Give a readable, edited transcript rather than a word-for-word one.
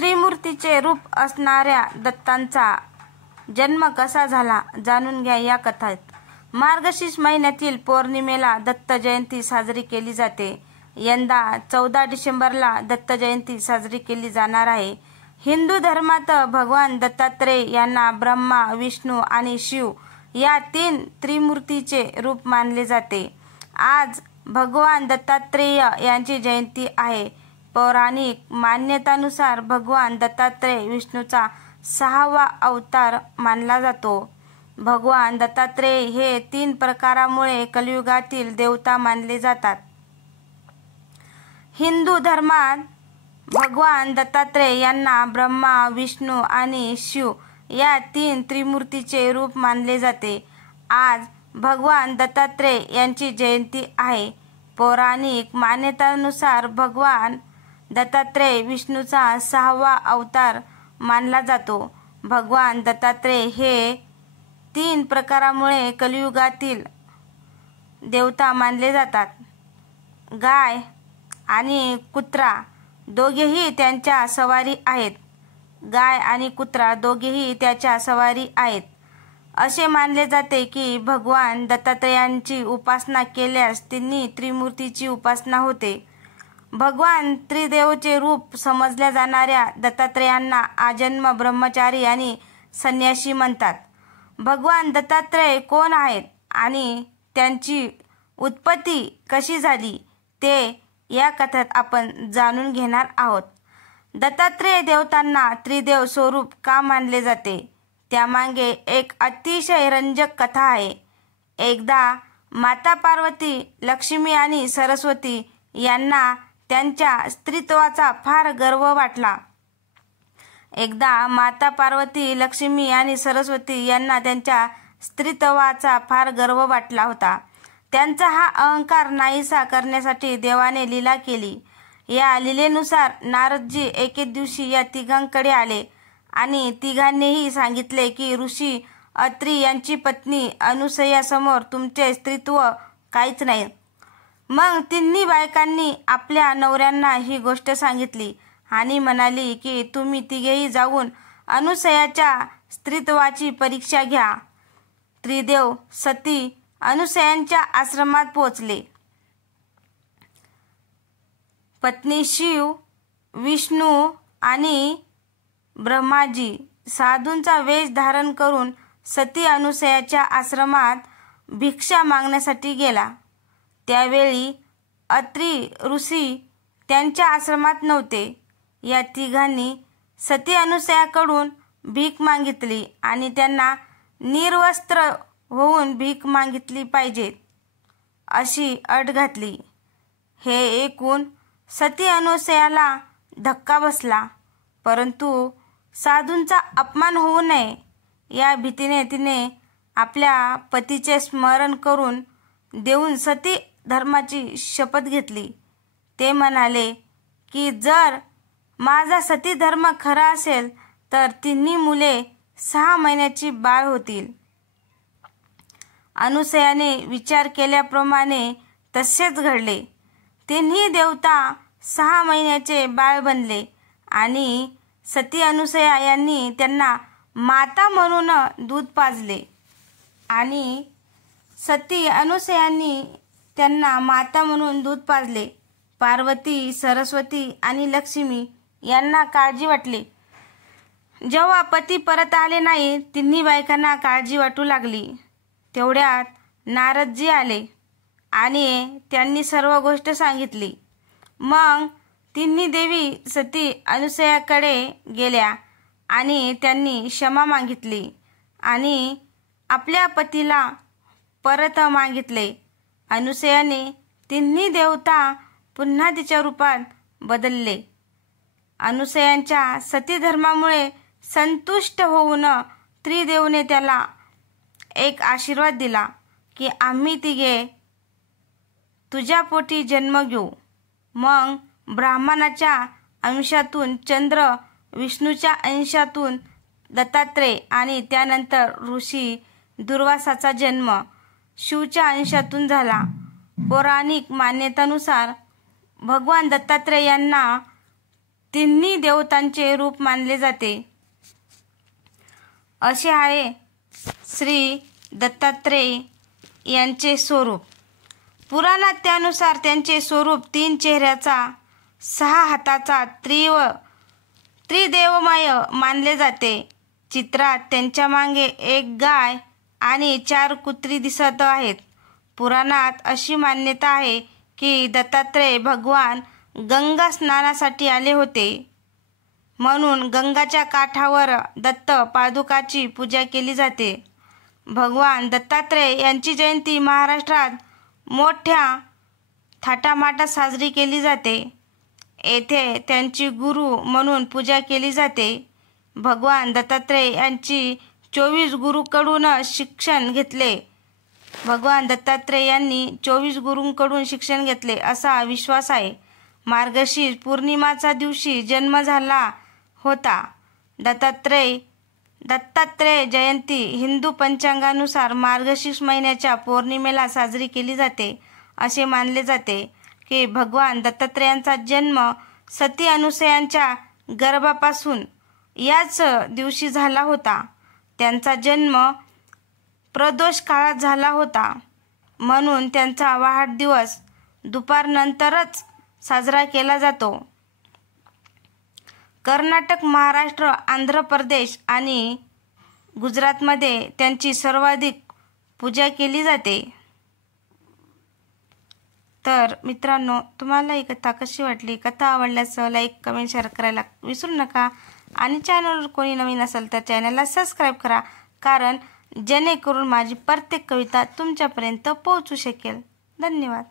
त्रिमूर्तीचे रूप असणाऱ्या दत्तांचा जन्म कसा झाला जाणून घ्या या कथेत. मार्गशीर्ष महिन्यातील पौर्णिमेला दत्त जयंती साजरी केली जाते. यंदा 14 डिसेंबरला दत्त जयंती साजरी केली जाणार आहे. हिंदू धर्मात भगवान दत्तात्रेय यांना ब्रह्मा, विष्णू आणि शिव या 3 त्रिमूर्तीचे रूप मानले जाते. आज भगवान दत्तात्रेय यांची जयंती आहे. पौराणिक मान्यतानुसार भगवान दत्तात्रेय विष्णूचा 6वा अवतार मानला जातो. भगवान दत्तात्रेय हे 3 प्रकारामुळे कलियुगातील देवता मानले जातात. हिंदू धर्मात भगवान दत्तात्रेय यांना ब्रह्मा, विष्णू आणि शिव या 3 त्रिमूर्तीचे रूप मानले जाते. आज भगवान दत्तात्रेय यांची जयंती आहे. पौराणिक मान्यतानुसार भगवान दत्तात्रेय विष्णूचा 6वा अवतार मानला जातो. भगवान दत्तात्रेय हे 3 प्रकारामुळे कलियुगातील देवता मानले जातात. गाय आणि कुत्रा दोघेही त्यांच्या सवारी आहेत. गाय आणि कुत्रा दोघेही त्याच्या सवारी आहेत. असे मानले जाते की भगवान दत्तात्रेयांची उपासना केल्यास तिन्ही त्रिमूर्तीची उपासना होते. भगवान त्रिदेवचे रूप समजल्या जाणाऱ्या दत्तात्रेयांना आजन्म ब्रह्मचारी आणि संन्यासी म्हणतात. भगवान दत्तात्रेय कोण आहेत आणि त्यांची उत्पत्ती कशी झाली ते या कथेत आपण जाणून घेणार आहोत. दत्तात्रेय देवतांना त्रिदेव स्वरूप का मानले जाते त्यामागे एक अतिशय रंजक कथा आहे. एकदा माता पार्वती, लक्ष्मी आणि सरस्वती यांना त्यांच्या स्त्रीत्वाचा फार गर्व वाटला. एकदा माता पार्वती, लक्ष्मी आणि सरस्वती यांना त्यांच्या स्त्रीत्वाचा फार गर्व वाटला होता. त्यांचा हा अहंकार नाहीसा करण्यासाठी देवाने लीला केली. या लीलेनुसार नारदजी एके दिवशी या तिघांकडे आले आणि तिघांनीही सांगितले की ऋषी अत्री यांची पत्नी अनुसयासमोर तुमचे स्त्रीत्व काहीच नाही. मग तिन्ही बायकांनी आपल्या नवऱ्यांना ही गोष्ट सांगितली आणि म्हणाली की तुम्ही तिघेही जाऊन अनुसयाच्या स्त्रीत्वाची परीक्षा घ्या. त्रिदेव सती अनुसयांच्या आश्रमात पोहोचले. पत्नी शिव, विष्णू आणि ब्रह्माजी साधूंचा वेश धारण करून सती अनुसयाच्या आश्रमात भिक्षा मागण्यासाठी गेला. त्यावेळी अत्री ऋषी त्यांच्या आश्रमात नव्हते. या तिघांनी सती अनुसयाकडून भीक मागितली आणि त्यांना निर्वस्त्र होऊन भीक मागितली पाहिजे अशी अट घातली. हे ऐकून सती अनुसयाला धक्का बसला, परंतु साधूंचा अपमान होऊ नये या भीतीने तिने आपल्या पतीचे स्मरण करून देऊन सती धर्माची शपथ घेतली. ते म्हणाले की जर माझा सती धर्म खरा असेल तर तिन्ही मुले 6 महिन्याची बाळ होतील. अनुसयाने विचार केल्याप्रमाणे तसेच घडले. तिन्ही देवता 6 महिन्याचे बाळ बनले आणि सती अनुसया यांनी त्यांना माता म्हणून दूध पाजले आणि सती अनुसयांनी त्यांना माता म्हणून दूध पाजले. पार्वती, सरस्वती आणि लक्ष्मी यांना काळजी वाटली. जेव्हा पती परत आले नाही तिन्ही बायकांना काळजी वाटू लागली. तेवढ्यात नारदजी आले आणि त्यांनी सर्व गोष्ट सांगितली. मग तिन्ही देवी सती अनुसयाकडे गेल्या आणि त्यांनी क्षमा मागितली आणि आपल्या पतीला परत मागितले. अनुसयाने तिन्ही देवता पुन्हा तिच्या रूपात बदलले. अनुसयांच्या सती धर्मामुळे संतुष्ट होऊन त्रिदेवने त्याला एक आशीर्वाद दिला की आम्ही तिघे तुझ्या पोटी जन्म घेऊ. मग ब्राह्मणाच्या अंशातून चंद्र, विष्णूच्या अंशातून दत्तात्रेय आणि त्यानंतर ऋषी दुर्वासाचा जन्म शिवच्या अंशातून झाला. पौराणिक मान्यतानुसार भगवान दत्तात्रेय यांना तिन्ही देवतांचे रूप मानले जाते. असे आहे श्री दत्तात्रेय यांचे स्वरूप. पुराणात त्यानुसार त्यांचे स्वरूप 3 चेहऱ्याचा 6 हाताचा त्रिदेवमय मानले जाते. चित्रात त्यांच्या मागे एक गाय आणि 4 कुत्री दिसत आहेत. पुराणात अशी मान्यता आहे की दत्तात्रेय भगवान गंगा स्नानासाठी आले होते, म्हणून गंगाच्या काठावर दत्त पादुकाची पूजा केली जाते. भगवान दत्तात्रेय यांची जयंती महाराष्ट्रात मोठ्या थाटामाटात साजरी केली जाते. येथे त्यांची गुरु म्हणून पूजा केली जाते. भगवान दत्तात्रेय यांची 24 गुरूंकडून शिक्षण घेतले. भगवान दत्तात्रेय यांनी 24 गुरूंकडून शिक्षण घेतले असा विश्वास आहे. मार्गशीर्ष पौर्णिमाचा दिवशी जन्म झाला होता. दत्तात्रेय जयंती हिंदू पंचांगानुसार मार्गशीर्ष महिन्याच्या पौर्णिमेला साजरी केली जाते. असे मानले जाते की भगवान दत्तात्रेयांचा जन्म सती अनुसयांच्या गर्भापासून याच दिवशी झाला होता. त्यांचा जन्म प्रदोष काळात झाला होता, म्हणून त्यांचा वाढदिवस दुपारनंतरच साजरा केला जातो. कर्नाटक, महाराष्ट्र, आंध्र प्रदेश आणि गुजरातमध्ये त्यांची सर्वाधिक पूजा केली जाते. तर मित्रांनो, तुम्हाला ही कथा कशी वाटली? कथा आवडल्यास लाईक, कमेंट, शेअर करायला विसरू नका. आणि चॅनलवर कोणी नवीन असेल तर चॅनलला सबस्क्राईब करा, कारण जेणेकरून माझी प्रत्येक कविता तुमच्यापर्यंत पोहोचू शकेल. धन्यवाद.